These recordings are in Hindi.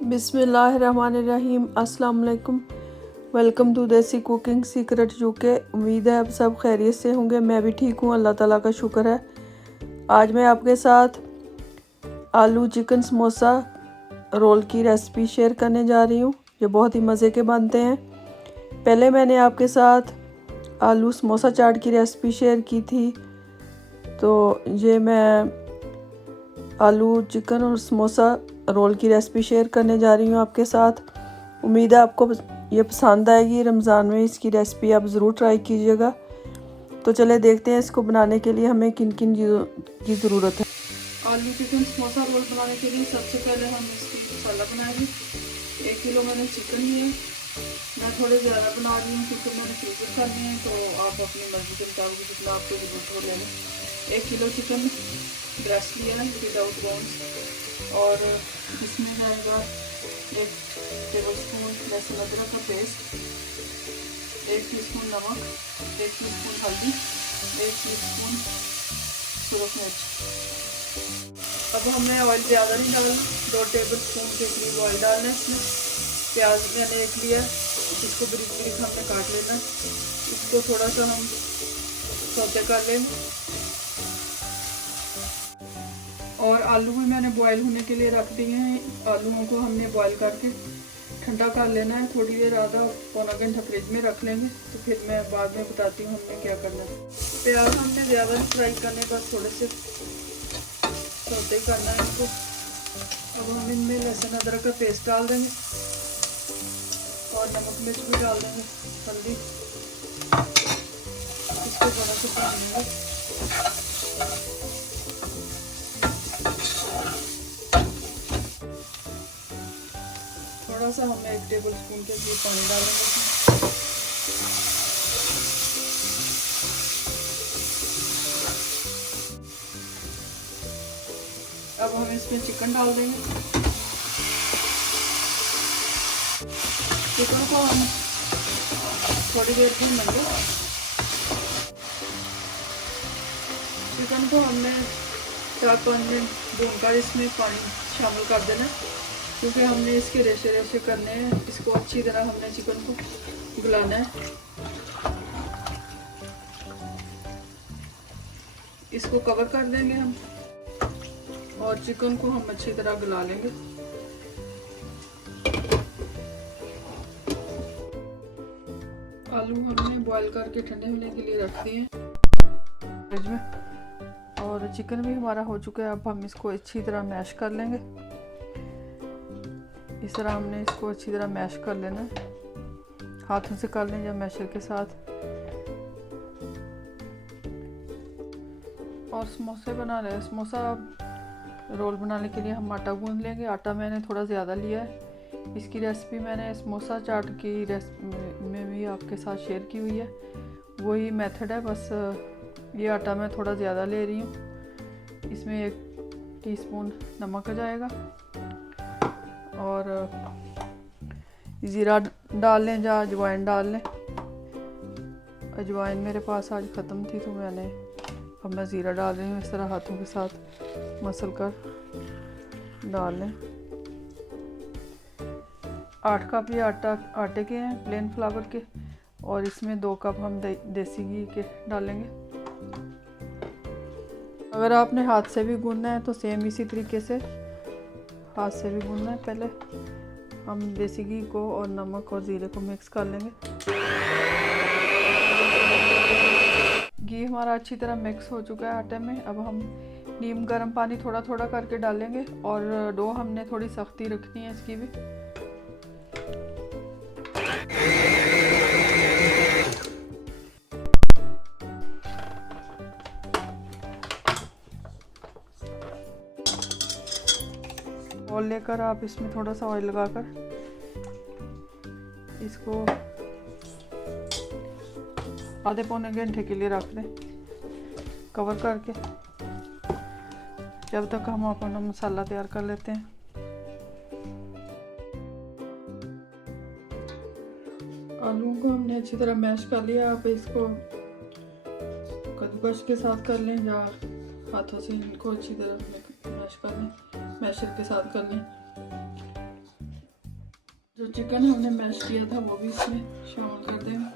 बिस्मिल्लाहिर्रहमानिर्रहीम। अस्सलाम वालेकुम। वेलकम टू देसी कुकिंग सीक्रेट यूके। उम्मीद है आप सब खैरियत से होंगे। मैं भी ठीक हूँ, अल्लाह ताला का शुक्र है। आज मैं आपके साथ आलू चिकन समोसा रोल की रेसिपी शेयर करने जा रही हूँ, जो बहुत ही मज़े के बनते हैं। पहले मैंने आपके साथ आलू समोसा चाट की रेसिपी शेयर की थी, तो ये मैं आलू चिकन और समोसा रोल की रेसिपी शेयर करने जा रही हूँ आपके साथ। उम्मीद है आपको ये पसंद आएगी। रमज़ान में इसकी रेसिपी आप ज़रूर ट्राई कीजिएगा। तो चले देखते हैं इसको बनाने के लिए हमें किन किन चीज़ों की ज़रूरत है। आलू चिकन समोसा रोल बनाने के लिए सबसे पहले हम इसकी मसाला बनाएंगे। 1 किलो मैंने चिकन लिया। मैं थोड़े ज़्यादा बना रही हूँ क्योंकि मैंने फ्रीजर करनी है, तो आप अपनी मर्ज़ी के मुताबिक जितना आपको ज़रूरत हो ले लें। 1 किलो चिकन ब्रेस्ट लिया है विदाउट बोन्स, और इसमें जाएगा 1 टेबलस्पून लहसुन अदरक का पेस्ट, 1 टीस्पून नमक, 1 टीस्पून हल्दी, 1 टीस्पून सुरख मिर्च। अब हमें ऑयल ज़्यादा नहीं डालना, 2 टेबलस्पून के करीब ऑयल डालना है इसमें। प्याज मैंने 1 लिया, इसको बारीक बारीक हमने काट लेना। इसको थोड़ा सा हम सौते कर लेंगे, और आलू भी मैंने बॉईल होने के लिए रख दिए हैं। आलूओं को हमने बॉईल करके ठंडा कर लेना है। थोड़ी देर आधा पौना घंटा फ्रिज में रख लेंगे, तो फिर मैं बाद में बताती हूँ हमने क्या करना है। प्याज हमने ज़्यादा फ्राई करने के बाद थोड़े से सौते करना है इनको। अब हम इनमें लहसुन अदरक का पेस्ट डाल देंगे और नमक मिर्च भी डाल देंगे, हल्दी। इसको थोड़ा सा भूनेंगे। थोड़ा सा हमें 1 टेबलस्पून के लिए पानी डालेंगे इसमें। अब हम इसमें चिकन डाल देंगे। चिकन को हम थोड़ी देर भूनेंगे। चिकन को हमने 4-5 मिनट भूनकर इसमें पानी शामिल कर देना, क्योंकि हमने इसके रेशे रेशे करने हैं। इसको अच्छी तरह हमने चिकन को गलाना है। इसको कवर कर देंगे हम, और चिकन को हम अच्छी तरह गला लेंगे। आलू हमने बॉईल करके ठंडे होने के लिए रख दिए फ्रिज में, और चिकन भी हमारा हो चुका है। अब हम इसको अच्छी तरह मैश कर लेंगे। इस तरह हमने इसको अच्छी तरह मैश कर लेना है। हाथों से कर लें या मैशर के साथ। और समोसे बना रहे, समोसा रोल बनाने के लिए हम आटा गूंद लेंगे। आटा मैंने थोड़ा ज़्यादा लिया है। इसकी रेसिपी मैंने समोसा चाट की रेसिपी में भी आपके साथ शेयर की हुई है, वही मेथड है। बस ये आटा मैं थोड़ा ज़्यादा ले रही हूँ। इसमें 1 टीस्पून नमक आ जाएगा, और ज़ीरा डाल लें या अजवाइन डाल लें। अजवाइन मेरे पास आज ख़त्म थी, तो अब मैं ज़ीरा डाल रही हूँ। इस तरह हाथों के साथ मसल कर डाल लें। 8 कप ये आटे के हैं, प्लेन फ्लावर के, और इसमें 2 कप हम देसी घी के डालेंगे। अगर आपने हाथ से भी गूंदना है तो सेम इसी तरीके से हाथ से भी गूंदना है। पहले हम देसी घी को और नमक और ज़ीरे को मिक्स कर लेंगे। घी हमारा अच्छी तरह मिक्स हो चुका है आटे में। अब हम नीम गर्म पानी थोड़ा थोड़ा करके डालेंगे, और डो हमने थोड़ी सख्ती रखनी है इसकी भी। और लेकर आप इसमें थोड़ा सा ऑयल लगाकर इसको आधे पौने घंटे के लिए रख दें कवर करके, जब तक हम अपना मसाला तैयार कर लेते हैं। आलू को हमने अच्छी तरह मैश कर लिया। आप इसको कद्दूकस के साथ कर लें या हाथों से इनको अच्छी तरह मैश कर लें, मैशर के साथ कर लें। जो चिकन हमने मैश किया था वो भी इसमें शामिल कर देंगे।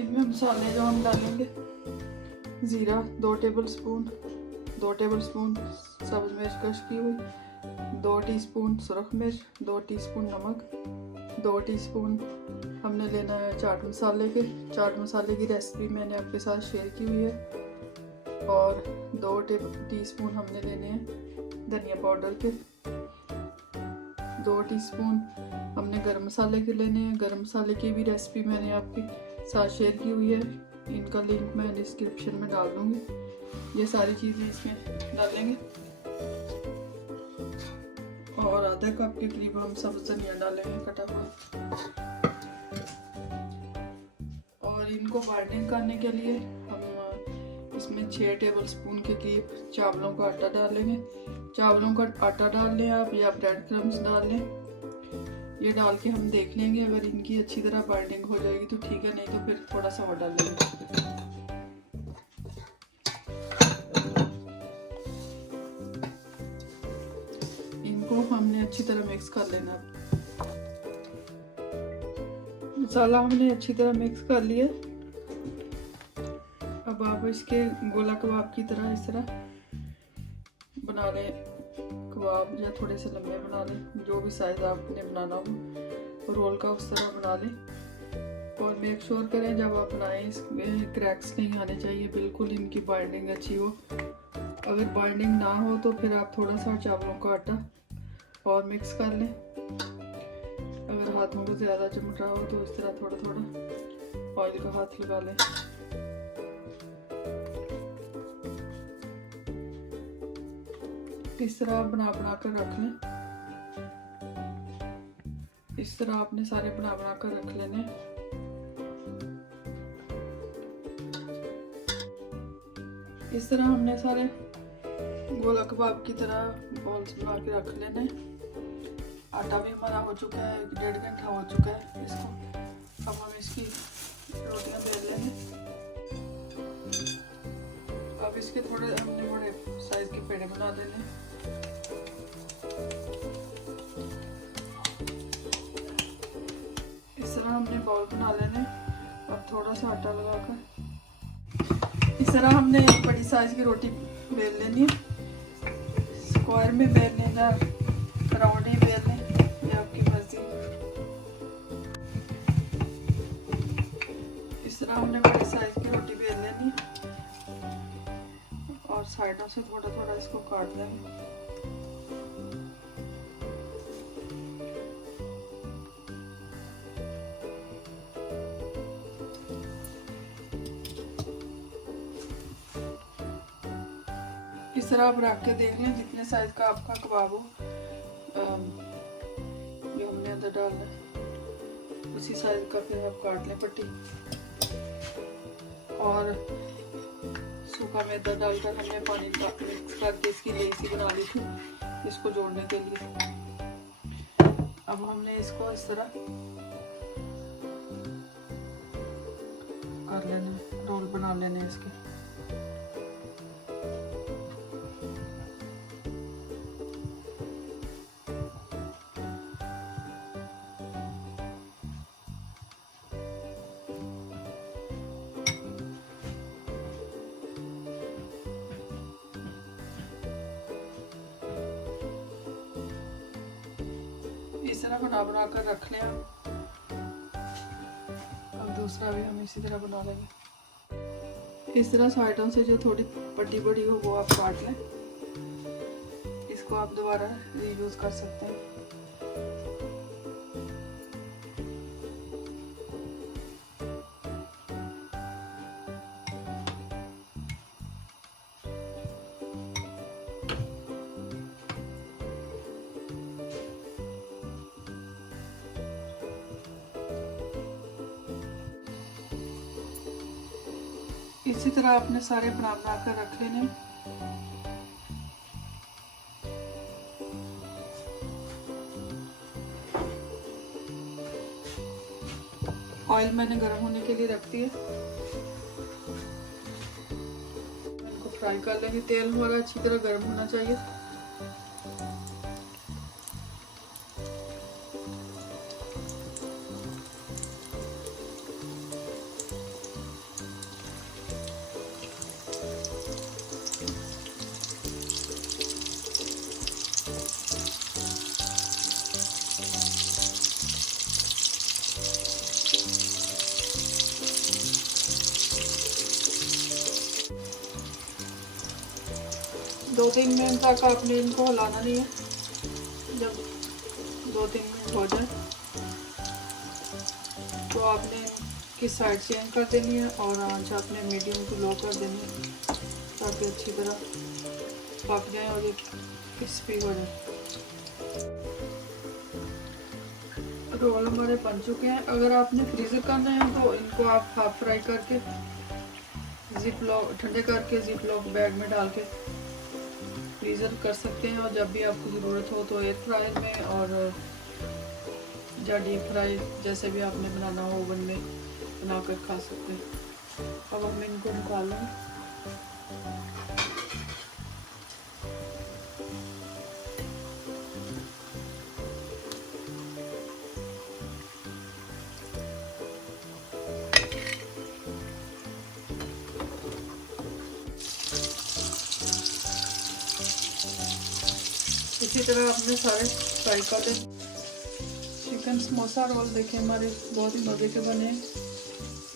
इनमें मसाले जो हम डालेंगे, ज़ीरा 2 टेबलस्पून, 2 टेबलस्पून सब्ज़ मिर्च कश की हुई, 2 टीस्पून सुरख मिर्च, 2 टीस्पून नमक, 2 टीस्पून हमने लेना है चाट मसाले के। चाट मसाले की रेसिपी मैंने आपके साथ शेयर की हुई है। और 2 टीस्पून हमने लेने हैं धनिया पाउडर के। 2 टीस्पून हमने गरम मसाले के लेने हैं। गरम मसाले की भी रेसिपी मैंने आपके साथ शेयर की हुई है, इनका लिंक मैं डिस्क्रिप्शन में डाल दूँगी। ये सारी चीज़ें इसमें डालेंगे और आधा कप के करीब हम सब्ज़ धनिया डालेंगे कटा हुआ। और इनको बाइंडिंग करने के लिए हम इसमें 6 टेबलस्पून के करीब चावलों का आटा डालेंगे। चावलों का आटा डाल लें आप या ब्रेड क्रम्स डाल लें। ये डाल के हम देख लेंगे, अगर इनकी अच्छी तरह बाइंडिंग हो जाएगी तो ठीक है, नहीं तो फिर थोड़ा सा और डाल लेंगे। इनको हमने अच्छी तरह मिक्स कर लेना। मसाला हमने अच्छी तरह मिक्स कर लिया। अब आप इसके गोला कबाब की तरह इस तरह बना लें, कबाब या थोड़े से लंबे बना लें, जो भी साइज़ आपने बनाना हो रोल का उस तरह बना लें। और मेक श्योर करें जब आप बनाएं इसमें क्रैक्स नहीं आने चाहिए, बिल्कुल इनकी बाइंडिंग अच्छी हो। अगर बाइंडिंग ना हो तो फिर आप थोड़ा सा चावलों का आटा और मिक्स कर लें। अगर हाथों को ज़्यादा चिमटा हो तो इस तरह थोड़ा थोड़ा ऑयल का हाथ लगा लें। इस तरह बना कर रख लें। इस तरह आपने सारे बना कर रख लेने। इस तरह हमने सारे गोला कबाब की तरह बॉल्स बना के रख लेने। आटा भी हमारा हो चुका है, 1.5 घंटा हो चुका है इसको। अब हम इसकी रोटियां बेल लेंगे। अब इसके थोड़े हमने बड़े साइज के पेड़े बना देने। इस तरह हमने बॉल बना लेने। अब थोड़ा सा आटा लगाकर इस तरह हमने एक बड़ी साइज की रोटी बेल लेनी है। स्क्वायर में बेल लेना, राउंड ही बेल लें, ये आपकी मर्जी। इस तरह हमने बड़ी साइज की रोटी बेल लेनी और साइडों से थोड़ा थोड़ा इसको काट लेंगे। इस तरह आप रख के देख लें, जितने साइज का आपका कबाब हो जो हमने अंदर डालना है उसी साइज का फिर आप काट लें पट्टी। और सूखा मैदा डालकर हमने पानी मिक्स करके इसकी लेयर सी बना ली थी इसको जोड़ने के लिए। अब हमने इसको इस तरह कर लेना, रोल बना लेने इसके। इस तरह बना कर रख लें। अब दूसरा भी हम इसी तरह बना लेंगे। इस तरह साइडों से जो थोड़ी पट्टी बड़ी हो वो आप काट लें। इसको आप दोबारा रीयूज कर सकते हैं। इसी तरह आपने सारे बना कर रख लेने। ऑयल मैंने गर्म होने के लिए रख दिया। इनको फ्राई कर लेंगे। तेल हमारा अच्छी तरह गर्म होना चाहिए। दो तीन मिनट तक आपने इनको हिलाना नहीं है। जब 2-3 मिनट हो जाए तो आपने किस साइड चेंज कर देनी है और आंच आपने मीडियम टू लो कर देनी है ताकि अच्छी तरह पक जाए और ये क्रिस्पी हो जाए। रोल हमारे बन चुके हैं। अगर आपने फ्रीज़र करना है तो इनको आप हाफ फ्राई करके जिप लॉक ठंडे करके जिप लॉक बैग में डाल के फ्रीज़र कर सकते हैं और जब भी आपको ज़रूरत हो तो एयर फ्रायर में और या डीप फ्राई जैसे भी आपने बनाना हो ओवन में बनाकर खा सकते हैं। अब हम इनको निकाल लेंगे। इसी तरह आपने सारे फ्राई कर लें। चिकन समोसा रोल देखें हमारे बहुत ही मज़े के बने हैं,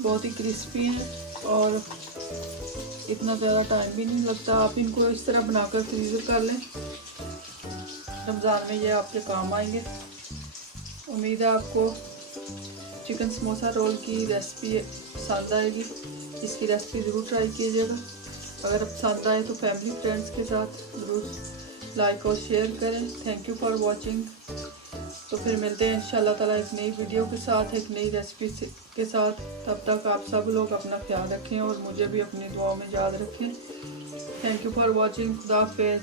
बहुत ही क्रिस्पी हैं और इतना ज़्यादा टाइम भी नहीं लगता। आप इनको इस तरह बनाकर फ्रीज़र कर लें, रमज़ान में ये आपके काम आएंगे। उम्मीद है आपको चिकन समोसा रोल की रेसिपी पसंद आएगी। इसकी रेसिपी ज़रूर ट्राई कीजिएगा। अगर पसंद आए तो फैमिली फ्रेंड्स के साथ ज़रूर लाइक और शेयर करें। Thank you for watching. तो फिर मिलते हैं इंशाल्लाह ताला एक नई वीडियो के साथ, एक नई रेसिपी के साथ। तब तक आप सब लोग अपना ख्याल रखें और मुझे भी अपनी दुआओं में याद रखें। Thank you for watching. खुदा हाफिज़।